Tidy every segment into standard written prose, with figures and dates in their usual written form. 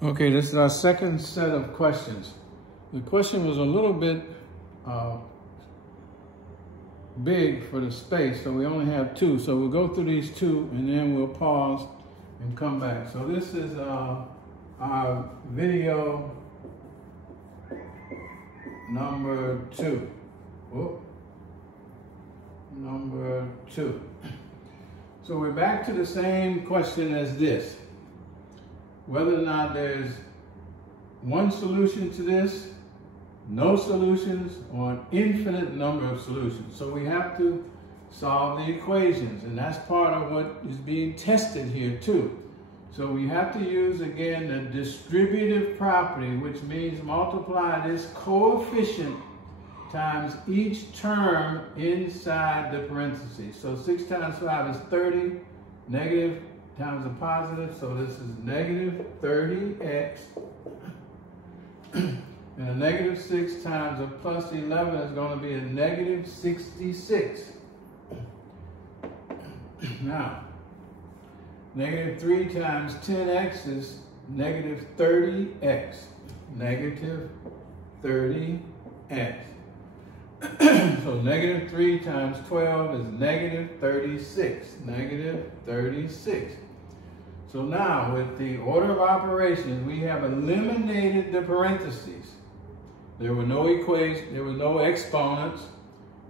Okay, this is our second set of questions. The question was a little bit big for the space, so we only have two. So we'll go through these two and then we'll pause and come back. So this is our video number 2. Whoop. Number 2. So we're back to the same question as this. Whether or not there's one solution to this, no solutions, or an infinite number of solutions. So we have to solve the equations, and that's part of what is being tested here too. So we have to use, again, the distributive property, which means multiply this coefficient times each term inside the parentheses. So 6 times 5 is 30, negative times a positive, so this is negative 30x. And a negative 6 times a plus 11 is going to be a negative 66. Now, negative 3 times 10x is negative 30x. Negative 30x. So negative 3 times 12 is negative 36. Negative 36. So now, with the order of operations, we have eliminated the parentheses. There were no equations, there were no exponents,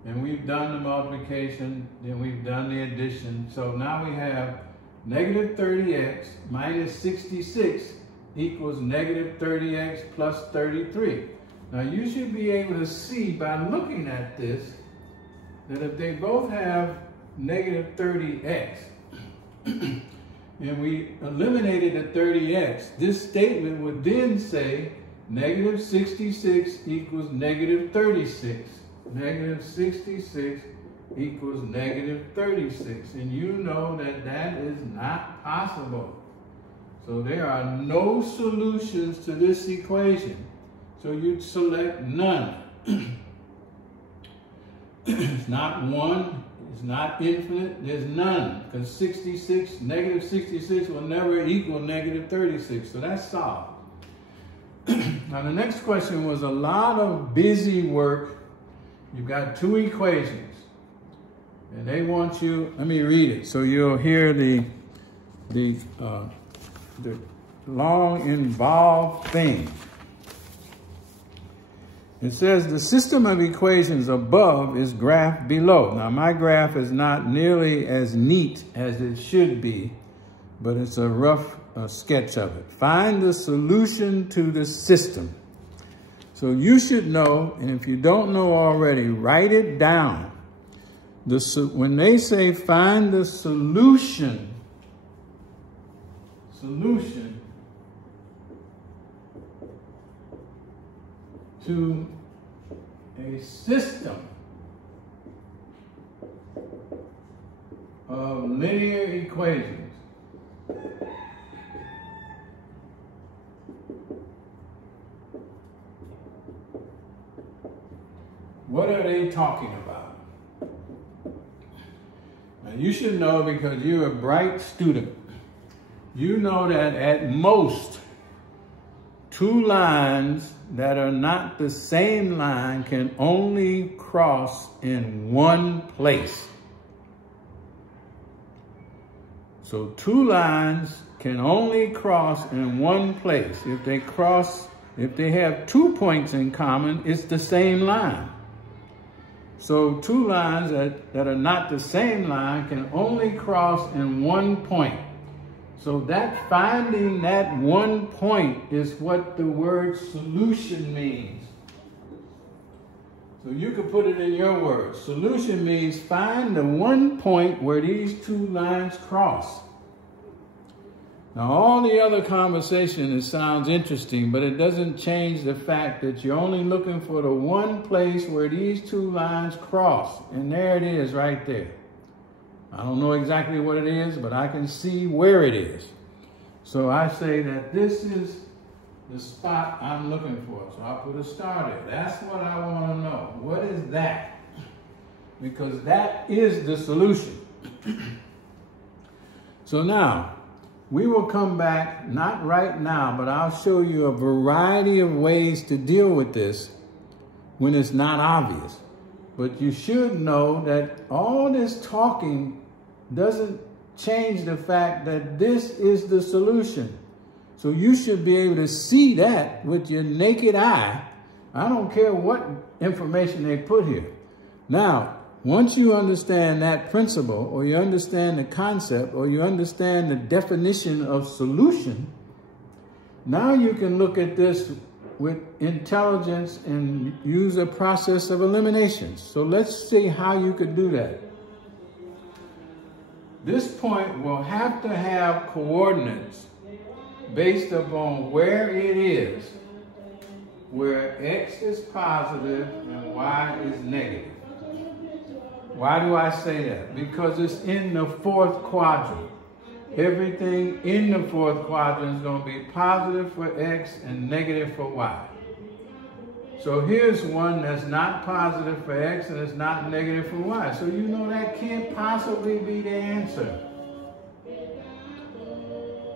and we've done the multiplication, then we've done the addition. So now we have negative 30x minus 66 equals negative 30x plus 33. Now you should be able to see by looking at this that if they both have negative 30x, and we eliminated the 30x, this statement would then say negative 66 equals negative 36. Negative 66 equals negative 36. And you know that that is not possible. So there are no solutions to this equation. So you'd select none. It's not 1. It's not infinite, there's none, because 66, negative 66 will never equal negative 36, so that's solved. Now the next question was a lot of busy work. You've got two equations, and they want you, let me read it, so you'll hear the long involved thing. It says the system of equations above is graphed below. Now my graph is not nearly as neat as it should be, but it's a rough sketch of it. Find the solution to the system. So you should know, and if you don't know already, write it down. When they say find the solution to a system of linear equations, what are they talking about? Now you should know, because you're a bright student. You know that at most 2 lines that are not the same line can only cross in one place. So 2 lines can only cross in one place. If they have 2 points in common, it's the same line. So 2 lines that are not the same line can only cross in one point. So that finding that one point is what the word solution means. So you could put it in your words. Solution means find the one point where these 2 lines cross. Now all the other conversation, it sounds interesting, but it doesn't change the fact that you're only looking for the one place where these 2 lines cross. And there it is right there. I don't know exactly what it is, but I can see where it is. So I say that this is the spot I'm looking for. So I'll put a star there. That's what I want to know. What is that? Because that is the solution. So now, We will come back, not right now, but I'll show you a variety of ways to deal with this when it's not obvious. But you should know that all this talking doesn't change the fact that this is the solution. So you should be able to see that with your naked eye. I don't care what information they put here. Now, once you understand that principle, or you understand the concept, or you understand the definition of solution, now you can look at this with intelligence and use a process of elimination. So let's see how you could do that. This point will have to have coordinates based upon where it is, where x is positive and y is negative. Why do I say that? Because it's in the fourth quadrant. Everything in the fourth quadrant is going to be positive for x and negative for y. So here's one that's not positive for x and it's not negative for y. So you know that can't possibly be the answer.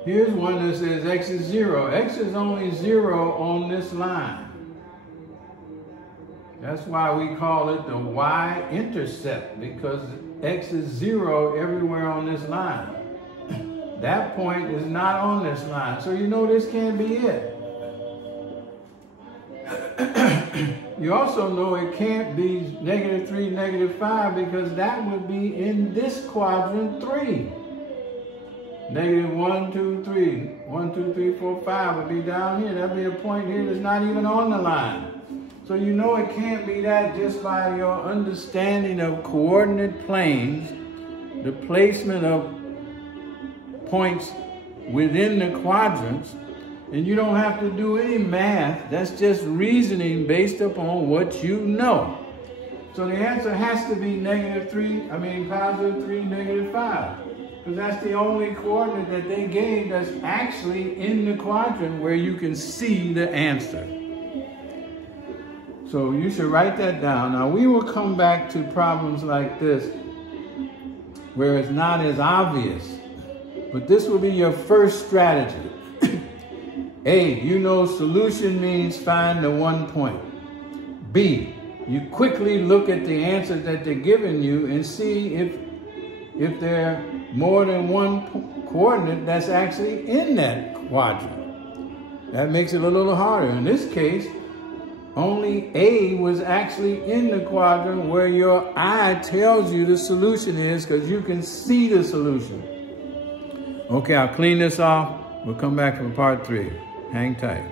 Here's one that says x is 0. X is only 0 on this line. That's why we call it the y-intercept, because x is 0 everywhere on this line. That point is not on this line. So you know this can't be it. You also know it can't be -3, -5, because that would be in this quadrant 3. -1, 2, 3. 1, 2, 3, 4, 5 would be down here. That'd be a point here that's not even on the line. So you know it can't be that just by your understanding of coordinate planes, the placement of points within the quadrants, and you don't have to do any math. That's just reasoning based upon what you know. So the answer has to be +3, +3, -5. Because that's the only coordinate that they gave that's actually in the quadrant where you can see the answer. So you should write that down. Now we will come back to problems like this where it's not as obvious, but this will be your first strategy. A, you know solution means find the one point. B, you quickly look at the answers that they're giving you and see if there are more than one coordinate that's actually in that quadrant. That makes it a little harder. In this case, only A was actually in the quadrant where your eye tells you the solution is, because you can see the solution. Okay, I'll clean this off. We'll come back for part 3. Hang tight.